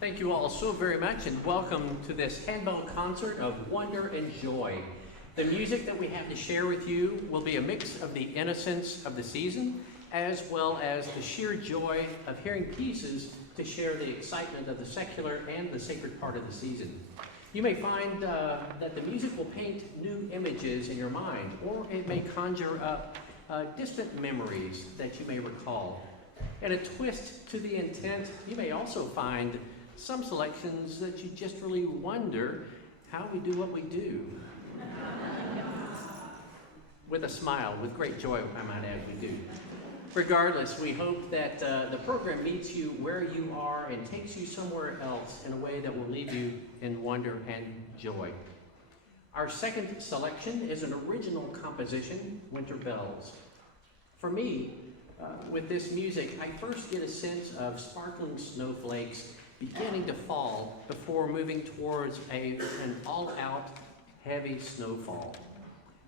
Thank you all so very much, and welcome to this handbell concert of wonder and joy. The music that we have to share with you will be a mix of the innocence of the season, as well as the sheer joy of hearing pieces to share the excitement of the secular and the sacred part of the season. You may find that the music will paint new images in your mind, or it may conjure up distant memories that you may recall. And a twist to the intent, you may also find some selections that you just really wonder how we do what we do. With a smile, with great joy, I might add, we do. Regardless, we hope that the program meets you where you are and takes you somewhere else in a way that will leave you in wonder and joy. Our second selection is an original composition, Winter Bells. For me, with this music, I first get a sense of sparkling snowflakes beginning to fall before moving towards an all-out heavy snowfall.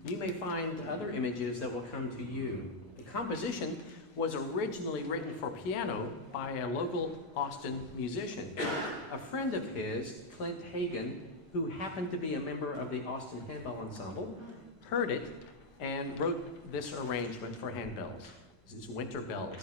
You may find other images that will come to you. The composition was originally written for piano by a local Austin musician. A friend of his, Clint Hagen, who happened to be a member of the Austin Handbell Ensemble, heard it and wrote this arrangement for handbells. This is Winter Bells.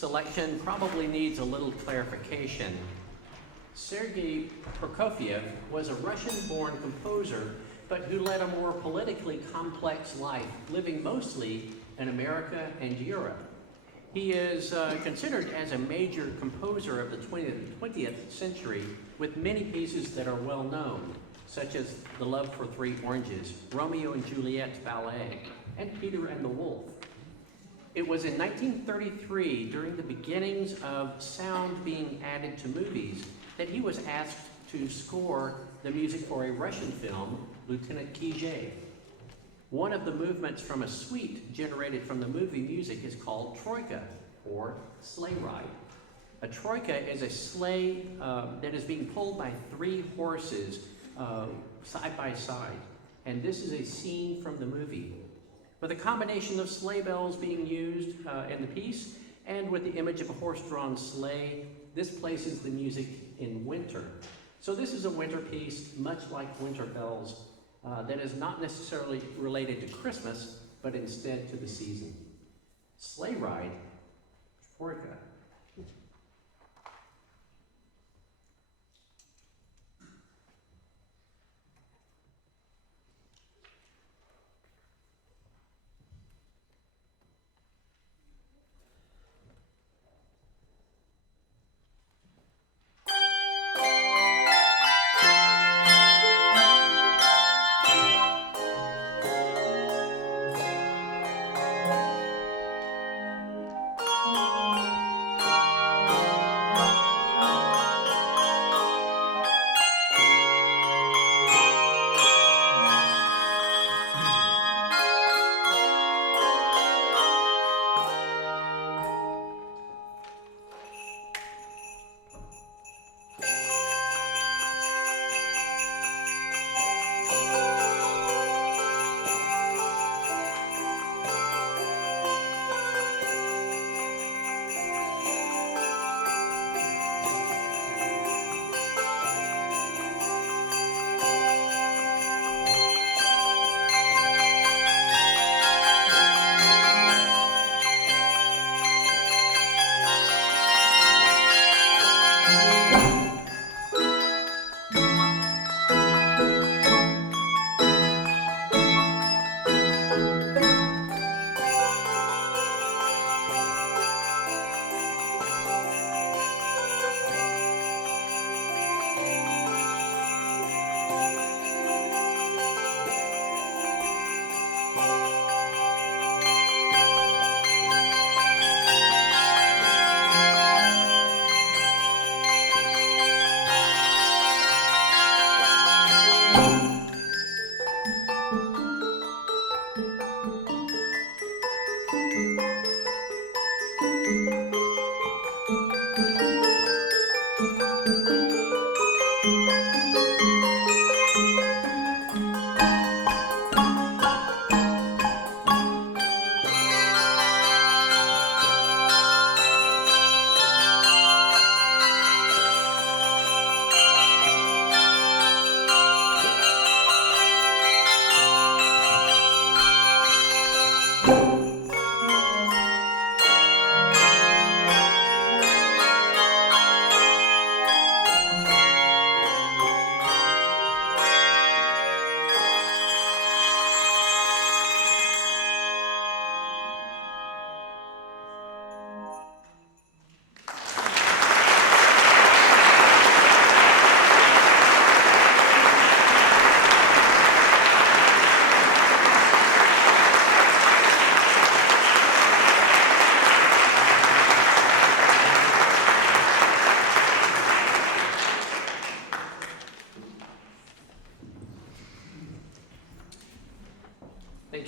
selection probably needs a little clarification. Sergei Prokofiev was a Russian-born composer, but who led a more politically complex life, living mostly in America and Europe. He is considered as a major composer of the 20th century, with many pieces that are well known, such as The Love for Three Oranges, Romeo and Juliet Ballet, and Peter and the Wolf. It was in 1933, during the beginnings of sound being added to movies, that he was asked to score the music for a Russian film, Lieutenant Kije. One of the movements from a suite generated from the movie music is called Troika, or sleigh ride. A troika is a sleigh that is being pulled by 3 horses side by side, and this is a scene from the movie. With a combination of sleigh bells being used in the piece, and with the image of a horse-drawn sleigh, this places the music in winter. So this is a winter piece, much like Winter Bells, that is not necessarily related to Christmas, but instead to the season. Sleigh Ride, Troika.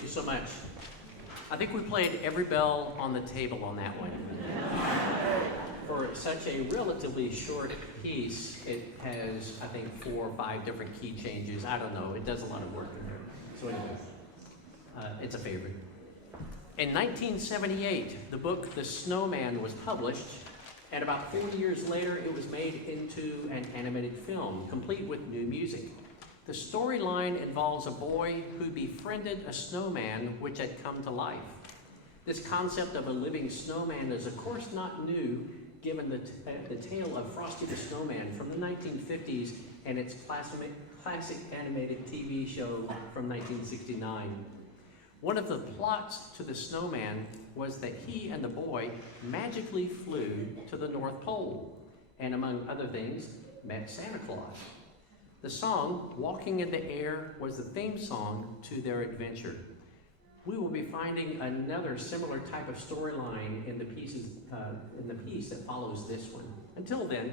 So much. I think we played every bell on the table on that one. For such a relatively short piece, it has, I think, 4 or 5 different key changes. I don't know, it does a lot of work in there. So anyway, it's a favorite. In 1978, the book The Snowman was published, and about 40 years later, it was made into an animated film, complete with new music. The storyline involves a boy who befriended a snowman which had come to life. This concept of a living snowman is of course not new, given the tale of Frosty the Snowman from the 1950s and its classic animated TV show from 1969. One of the plots to the snowman was that he and the boy magically flew to the North Pole, and among other things, met Santa Claus. The song, Walking in the Air, was the theme song to their adventure. We will be finding another similar type of storyline in the piece that follows this one. Until then,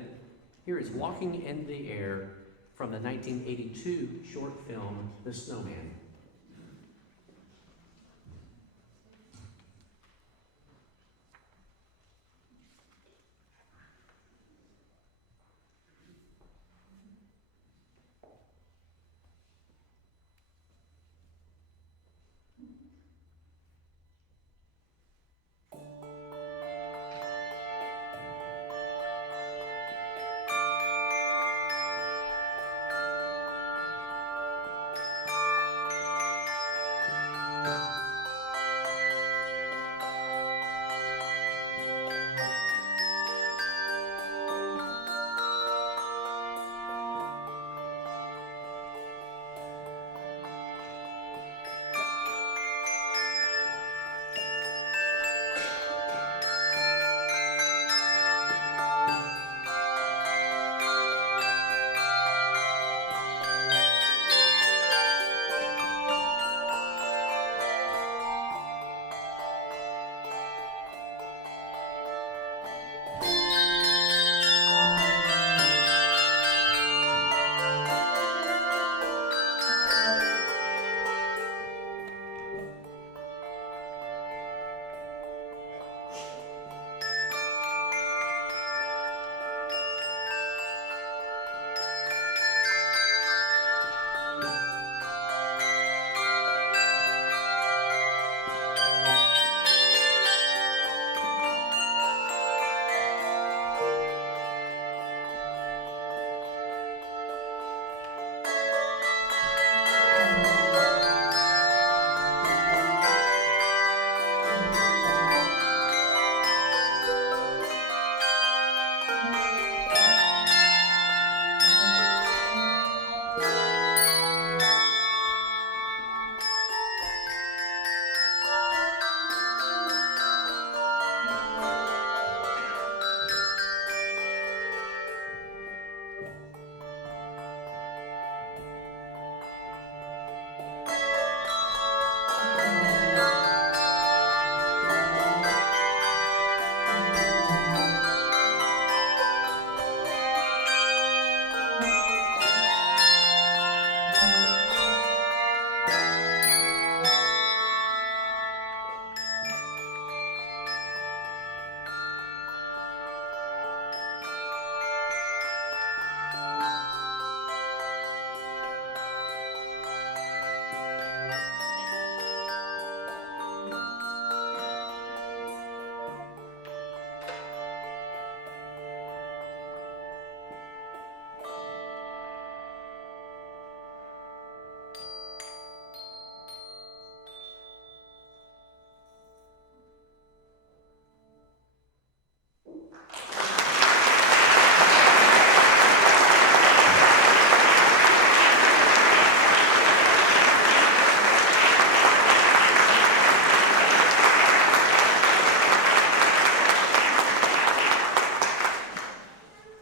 here is Walking in the Air from the 1982 short film, The Snowman.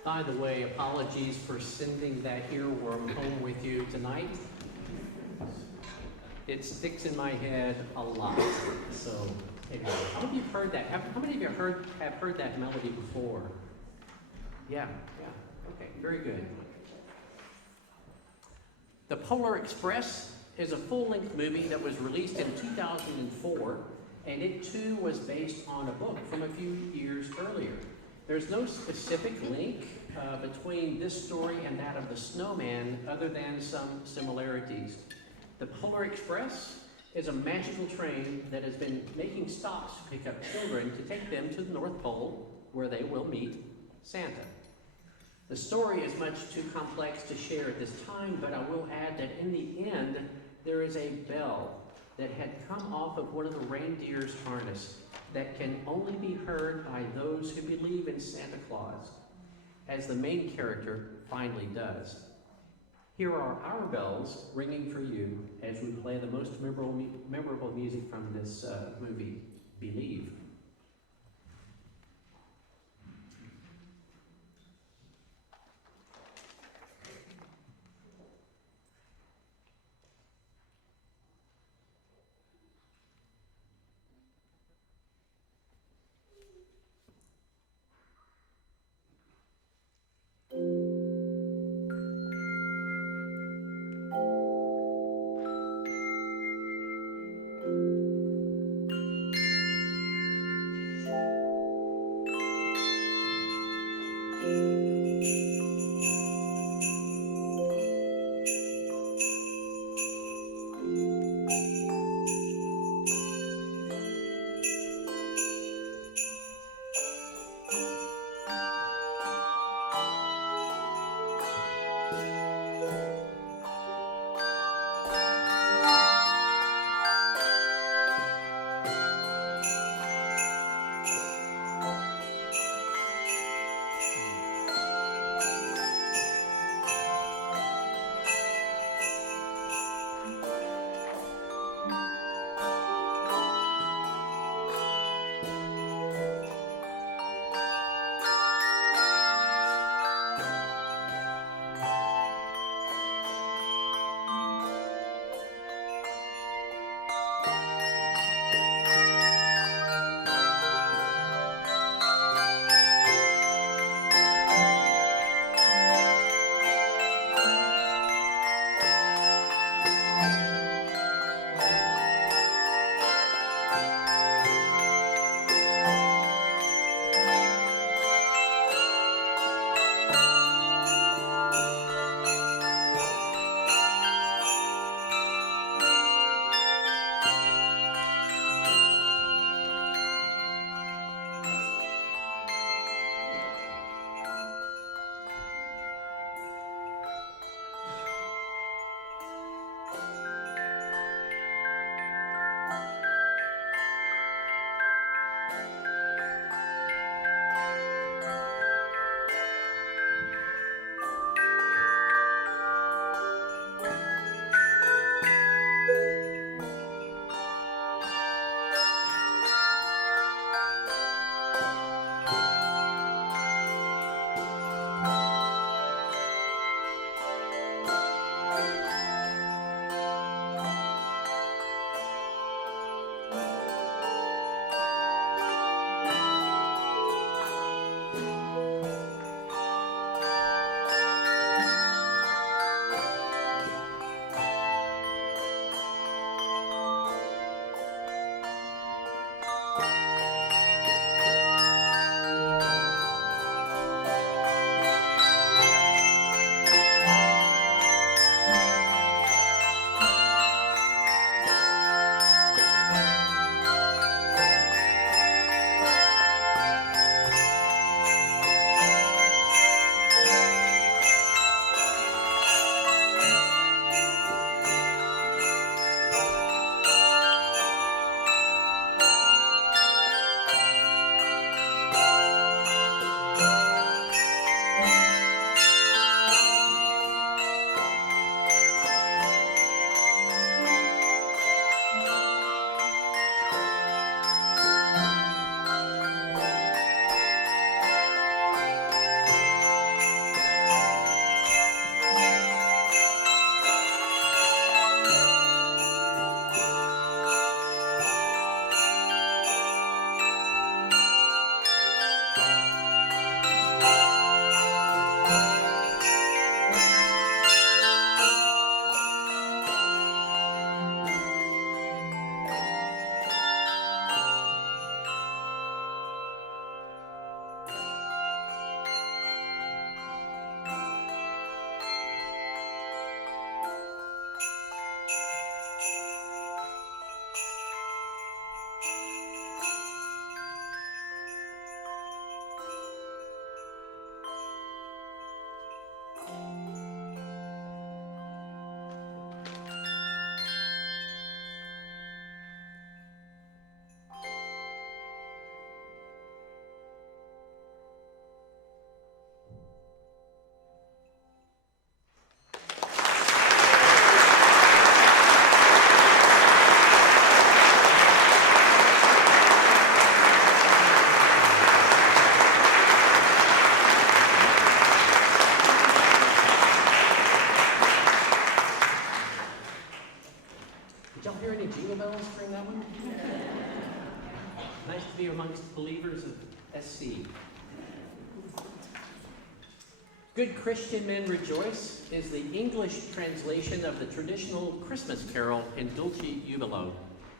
By the way, apologies for sending that earworm home with you tonight. It sticks in my head a lot. So, anyway, how many of you have heard that? How many of you have heard that melody before? Yeah. Okay, very good. The Polar Express is a full-length movie that was released in 2004, and it too was based on a book from a few years earlier. There's no specific link between this story and that of the Snowman, other than some similarities. The Polar Express is a magical train that has been making stops to pick up children to take them to the North Pole, where they will meet Santa. The story is much too complex to share at this time, but I will add that in the end, there is a bell that had come off of one of the reindeer's harness that can only be heard by those who believe in Santa Claus, as the main character finally does. Here are our bells ringing for you as we play the most memorable music from this movie, Believe. Good Christian Men Rejoice is the English translation of the traditional Christmas carol in Dulce Jubilo.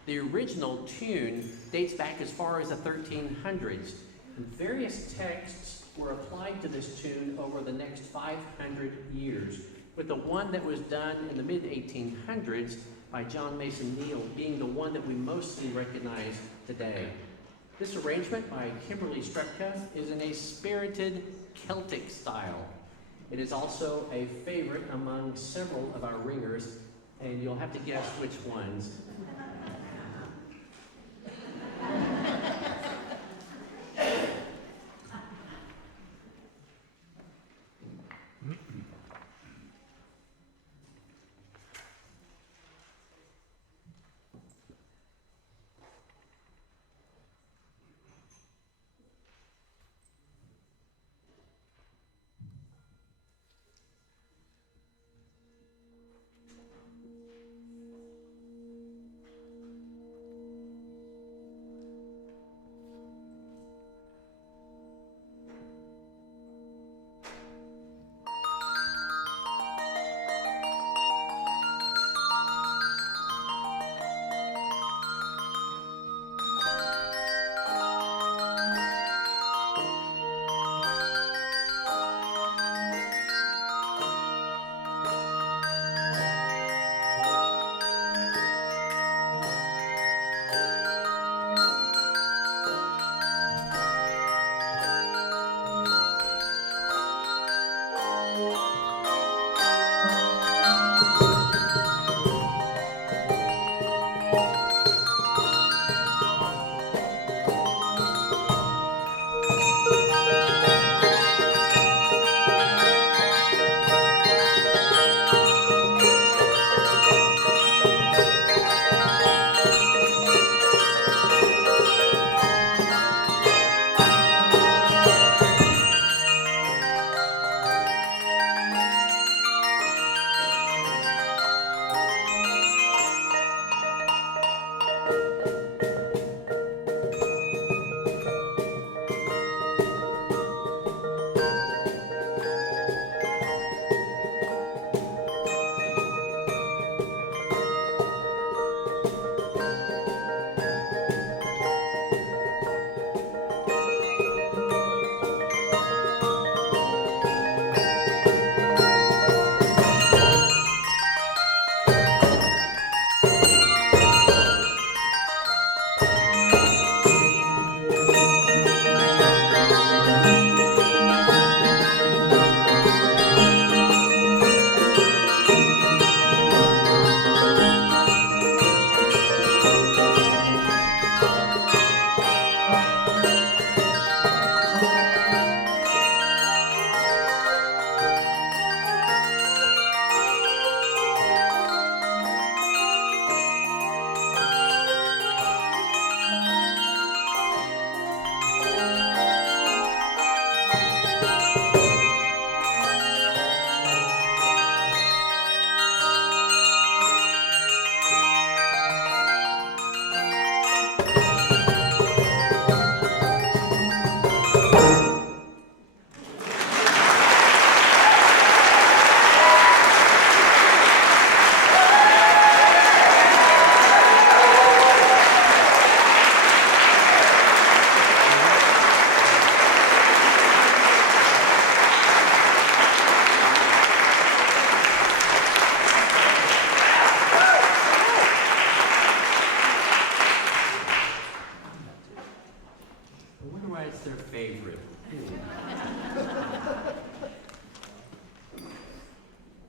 The original tune dates back as far as the 1300s. And various texts were applied to this tune over the next 500 years, with the one that was done in the mid-1800s by John Mason Neal being the one that we mostly recognize today. This arrangement by Kimberlee Strepka is in a spirited Celtic style. It is also a favorite among several of our ringers, and you'll have to guess which ones.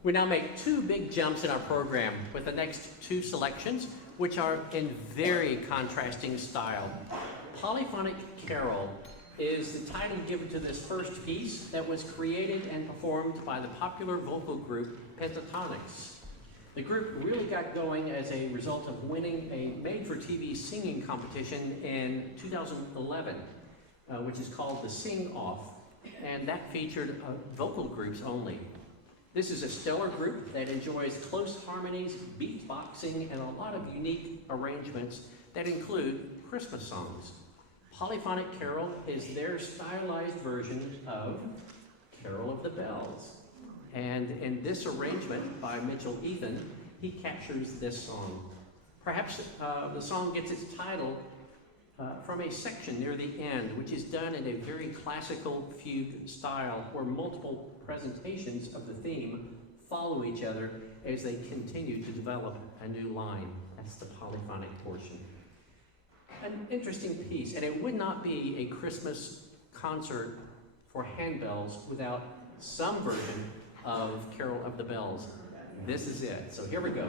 We now make two big jumps in our program with the next two selections, which are in very contrasting style. Polyphonic Carol is the title given to this first piece that was created and performed by the popular vocal group Pentatonix. The group really got going as a result of winning a made-for-TV singing competition in 2011, which is called the Sing Off, and that featured vocal groups only. This is a stellar group that enjoys close harmonies, beatboxing, and a lot of unique arrangements that include Christmas songs. Polyphonic Carol is their stylized version of Carol of the Bells. And in this arrangement by Mitchell Eithun, he captures this song. Perhaps the song gets its title from a section near the end, which is done in a very classical fugue style, where multiple presentations of the theme follow each other as they continue to develop a new line. That's the polyphonic portion. An interesting piece, and it would not be a Christmas concert for handbells without some version of Carol of the Bells. This is it. So here we go.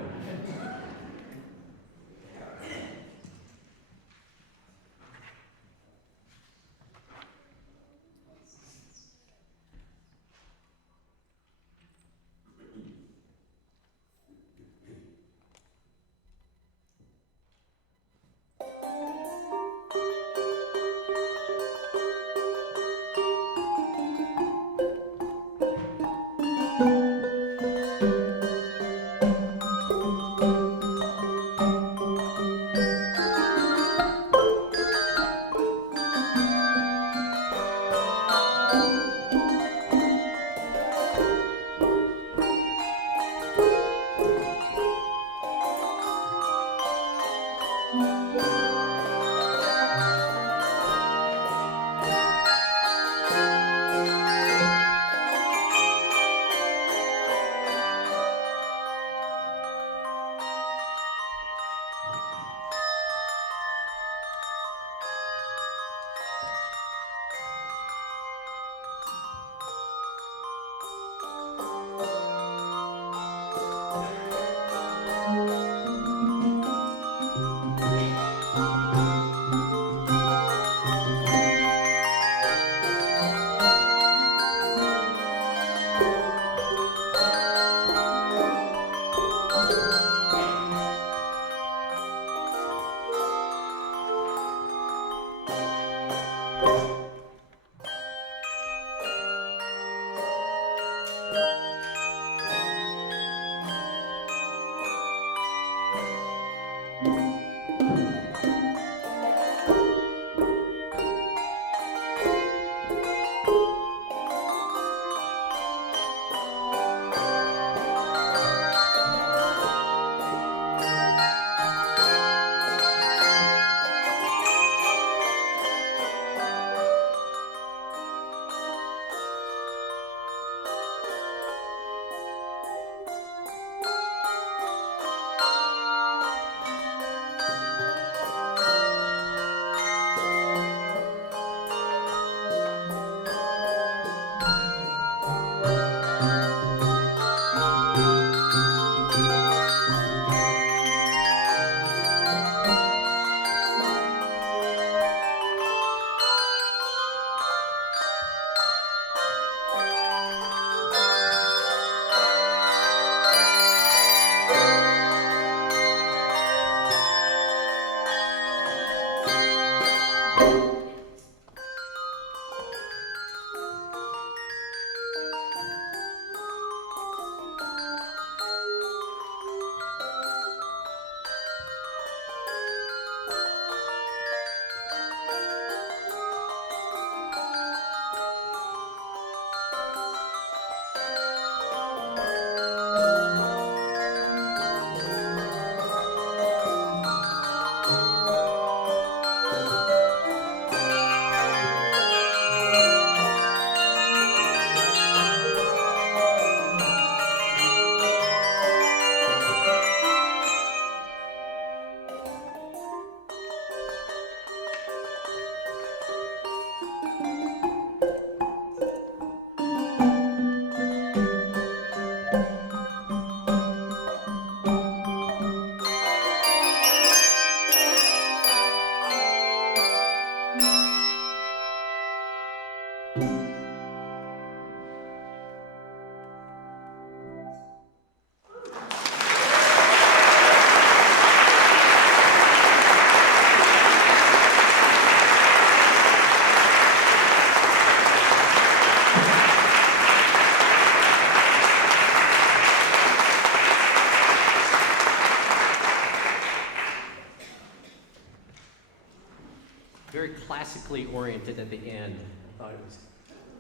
very classically oriented at the end. I thought it was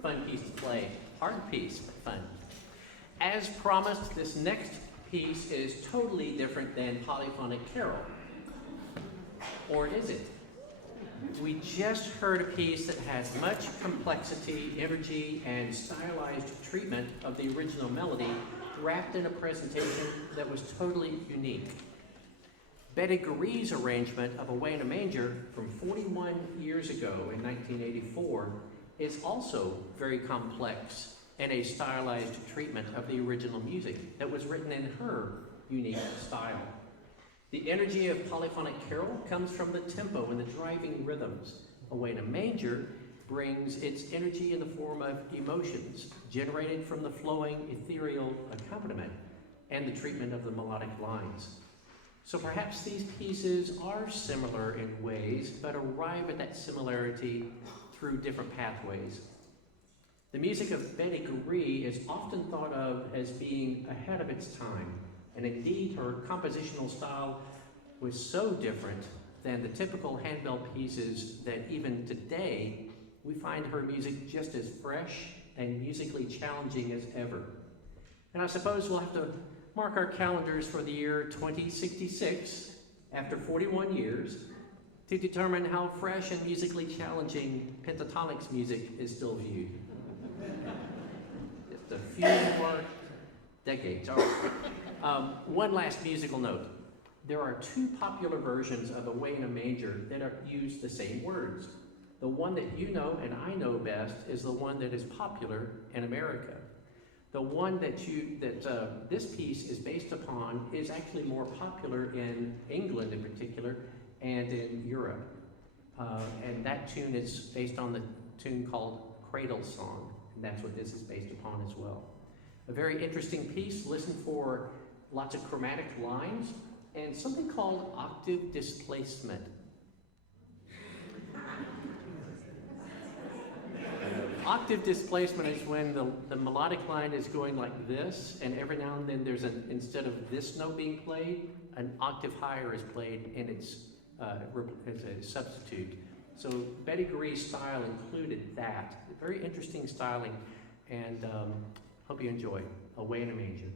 fun piece to play. Hard piece, but fun. As promised, this next piece is totally different than Polyphonic Carol. Or is it? We just heard a piece that has much complexity, energy, and stylized treatment of the original melody wrapped in a presentation that was totally unique. Betty Garee's arrangement of Away in a Manger from 41 years ago in 1984 is also very complex and a stylized treatment of the original music that was written in her unique style. The energy of Polyphonic Carol comes from the tempo and the driving rhythms. Away in a Manger brings its energy in the form of emotions generated from the flowing ethereal accompaniment and the treatment of the melodic lines. So perhaps these pieces are similar in ways, but arrive at that similarity through different pathways. The music of Betty Garee is often thought of as being ahead of its time, and indeed her compositional style was so different than the typical handbell pieces that even today we find her music just as fresh and musically challenging as ever. And I suppose we'll have to mark our calendars for the year 2066, after 41 years, to determine how fresh and musically challenging Pentatonix music is still viewed. Just a few more decades. All right. One last musical note. There are two popular versions of Away in a Manger that use the same words. The one that you know and I know best is the one that is popular in America. The one that this piece is based upon is actually more popular in England in particular and in Europe. And that tune is based on the tune called Cradle Song, and that's what this is based upon as well. A very interesting piece. Listen for lots of chromatic lines and something called octave displacement. Octave displacement is when the melodic line is going like this, and every now and then there's instead of this note being played, an octave higher is played, and it's a substitute. So Betty Garee's style included that. Very interesting styling, and hope you enjoy Away in a Manger.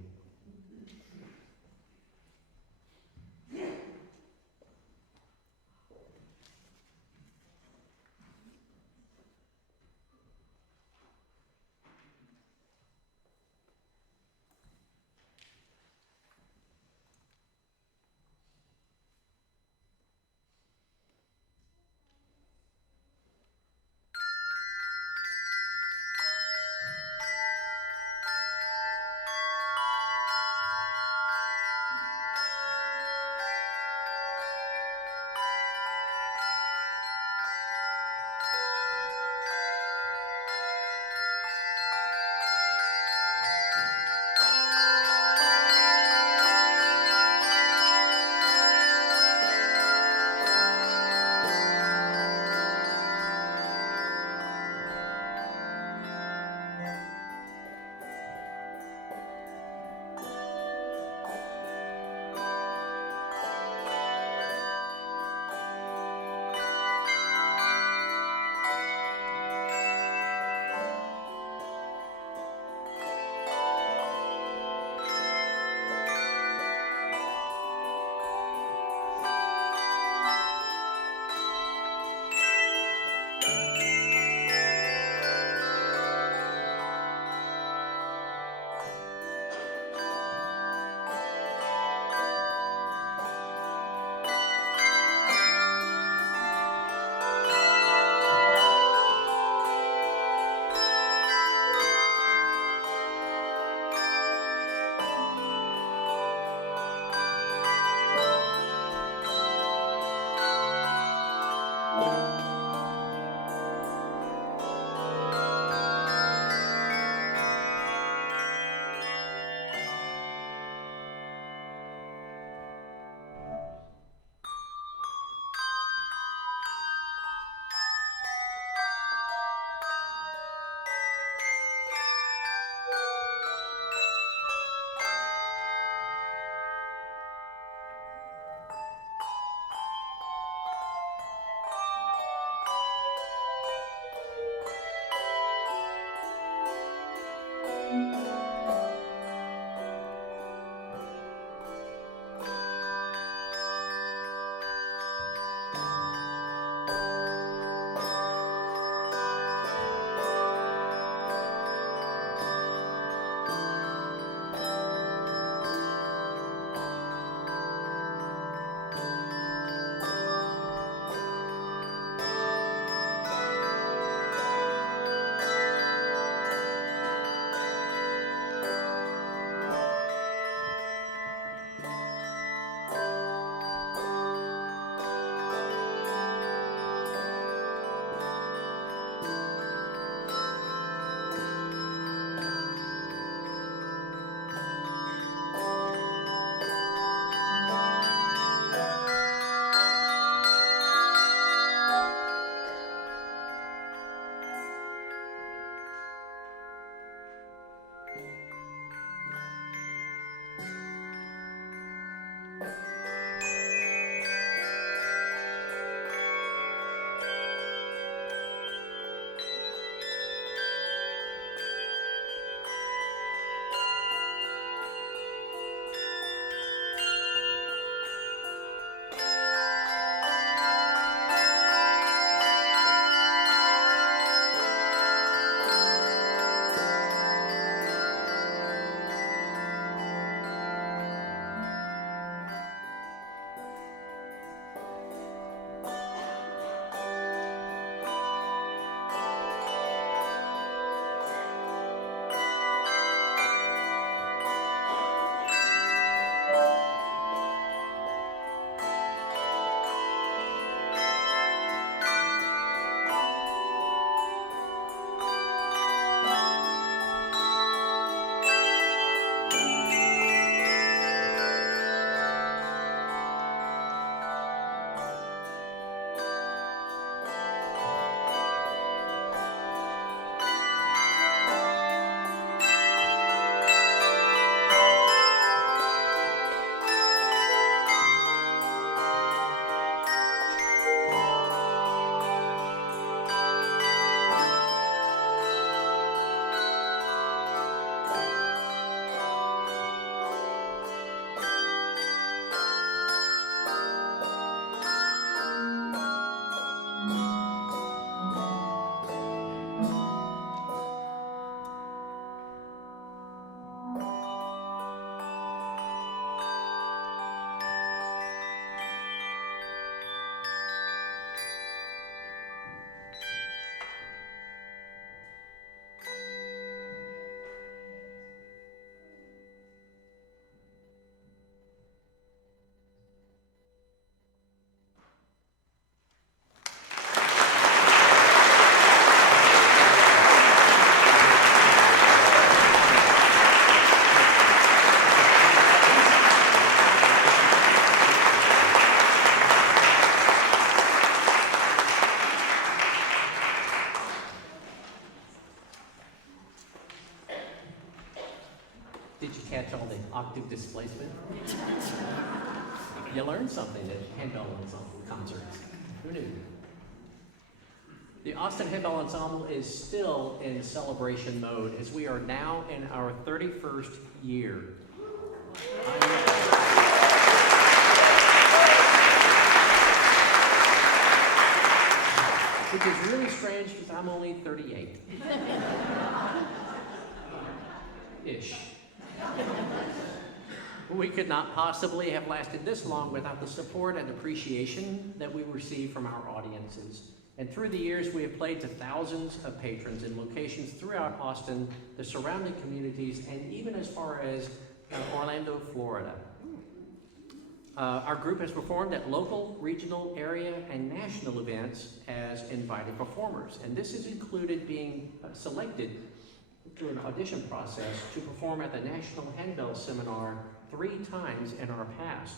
Did you catch all the octave displacement? You learned something at Handbell Ensemble concerts. Who knew? The Austin Handbell Ensemble is still in celebration mode as we are now in our 31st year. Which is really strange because I'm only 38-ish. We could not possibly have lasted this long without the support and appreciation that we receive from our audiences. And through the years, we have played to thousands of patrons in locations throughout Austin, the surrounding communities, and even as far as Orlando, Florida. Our group has performed at local, regional, area, and national events as invited performers. And this has included being selected through an audition process to perform at the National Handbell Seminar 3 times in our past.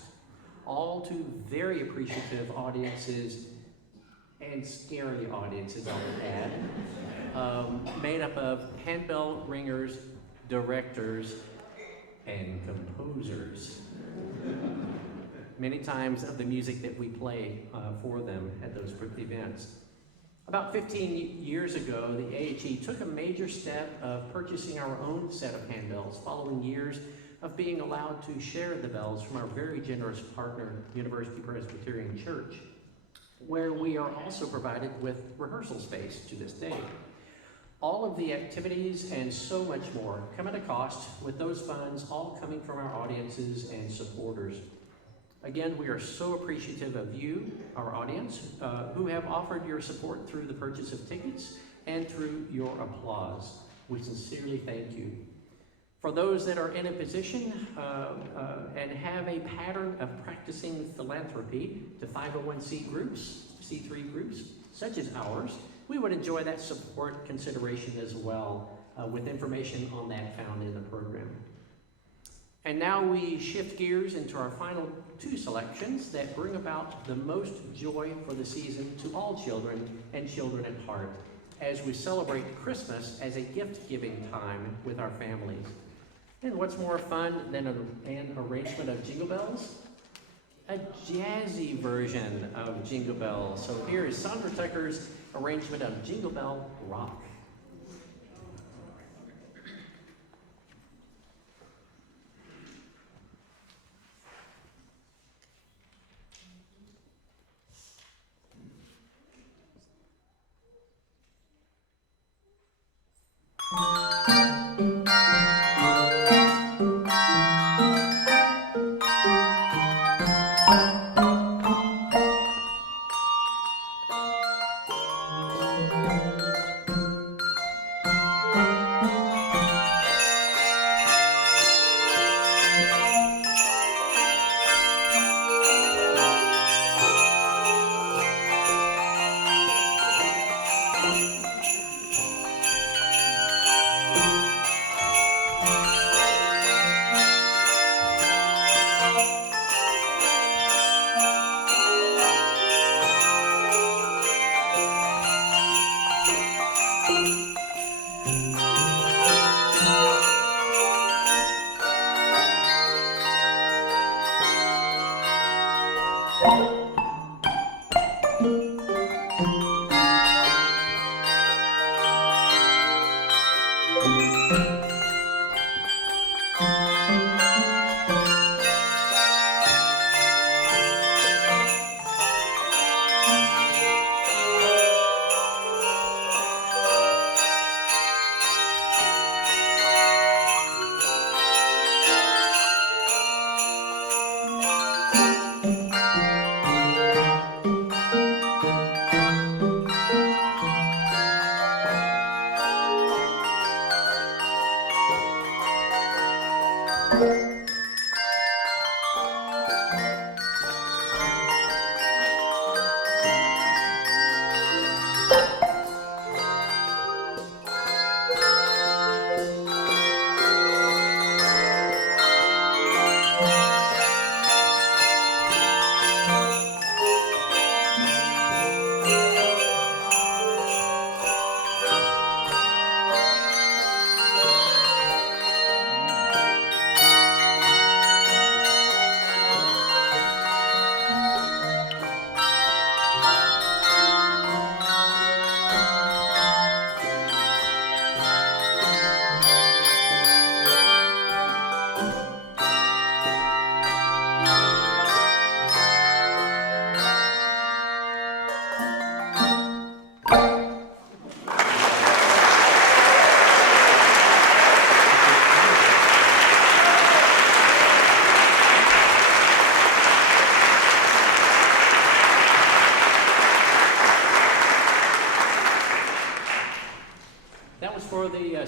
All to very appreciative audiences and scary audiences, I would add, made up of handbell ringers, directors, and composers. Many times of the music that we play for them at those events. About 15 years ago, the AHE took a major step of purchasing our own set of handbells, following years of being allowed to share the bells from our very generous partner, University Presbyterian Church, where we are also provided with rehearsal space to this day. All of the activities and so much more come at a cost, with those funds all coming from our audiences and supporters. Again, we are so appreciative of you, our audience, who have offered your support through the purchase of tickets and through your applause. We sincerely thank you. For those that are in a position and have a pattern of practicing philanthropy to 501c groups, C3 groups, such as ours, we would enjoy that support consideration as well, with information on that found in the program. And now we shift gears into our final 2 selections that bring about the most joy for the season to all children and children at heart, as we celebrate Christmas as a gift-giving time with our families. And what's more fun than an arrangement of Jingle Bells? A jazzy version of Jingle Bells. So here is Sandra Tucker's arrangement of Jingle Bell Rock.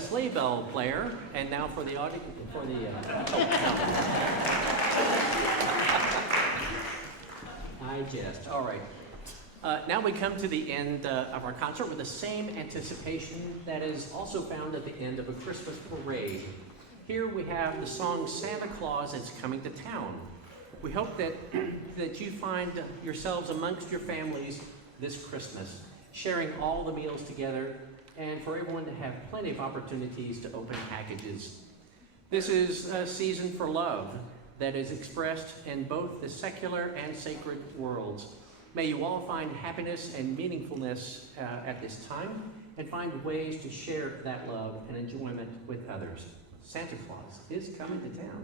sleigh bell player, and now for the audience, I jest. All right. Now we come to the end of our concert with the same anticipation that is also found at the end of a Christmas parade. Here we have the song Santa Claus is Coming to Town. We hope that, that you find yourselves amongst your families this Christmas, sharing all the meals together, and for everyone to have plenty of opportunities to open packages. This is a season for love that is expressed in both the secular and sacred worlds. May you all find happiness and meaningfulness at this time, and find ways to share that love and enjoyment with others. Santa Claus is coming to town.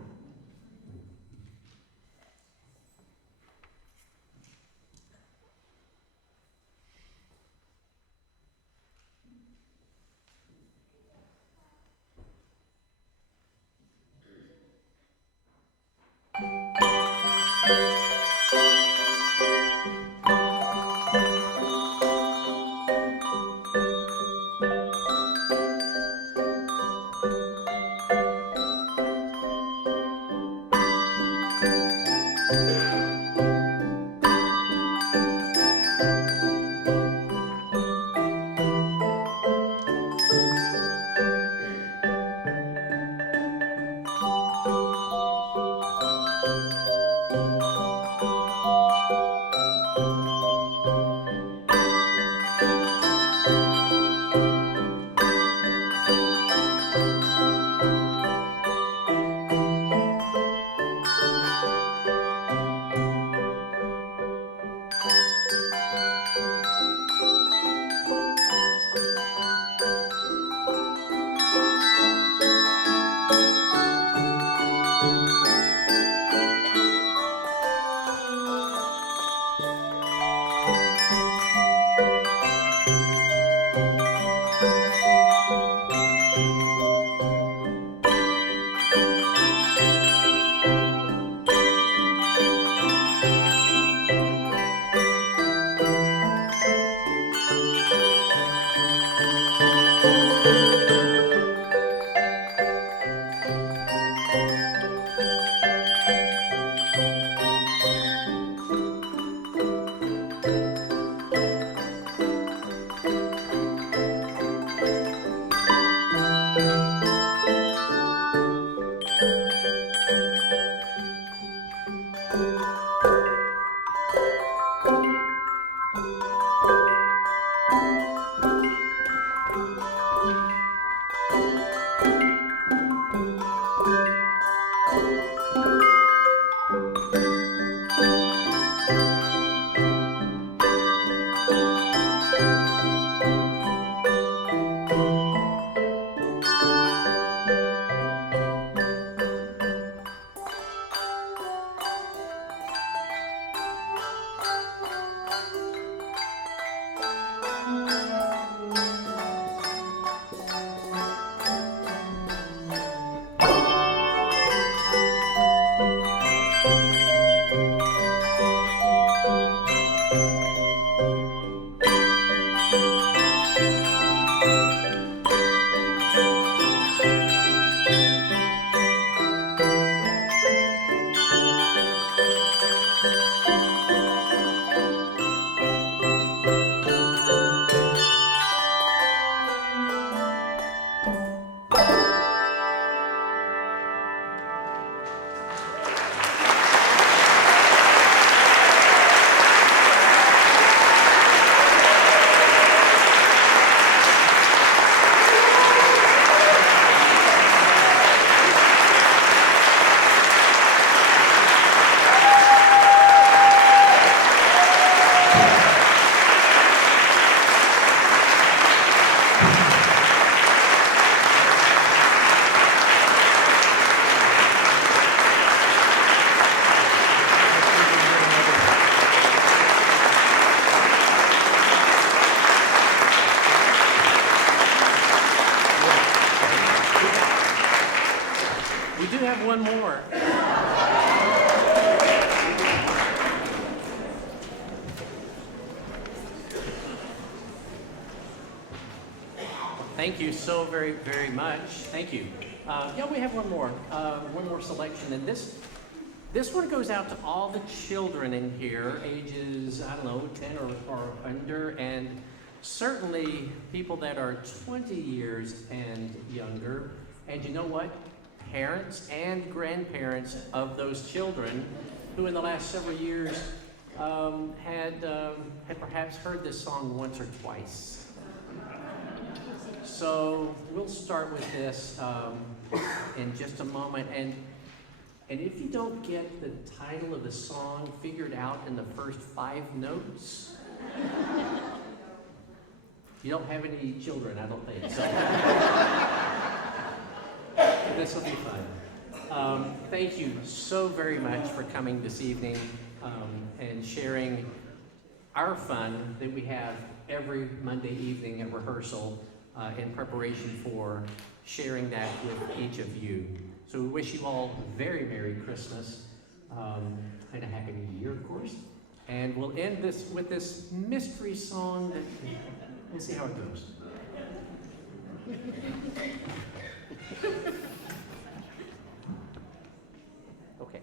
one more. Thank you so very, very much. Thank you. Yeah, we have one more selection, and this one goes out to all the children in here, ages, I don't know, 10 or under, and certainly people that are 20 years and younger. And you know what? Parents and grandparents of those children who in the last several years had perhaps heard this song once or twice. So we'll start with this in just a moment. And if you don't get the title of the song figured out in the first 5 notes, you don't have any children, I don't think. So this will be fun. Thank you so very much for coming this evening and sharing our fun that we have every Monday evening at rehearsal in preparation for sharing that with each of you. So we wish you all a very Merry Christmas and a Happy New Year, of course. And we'll end this with this mystery song that we'll see how it goes. Okay.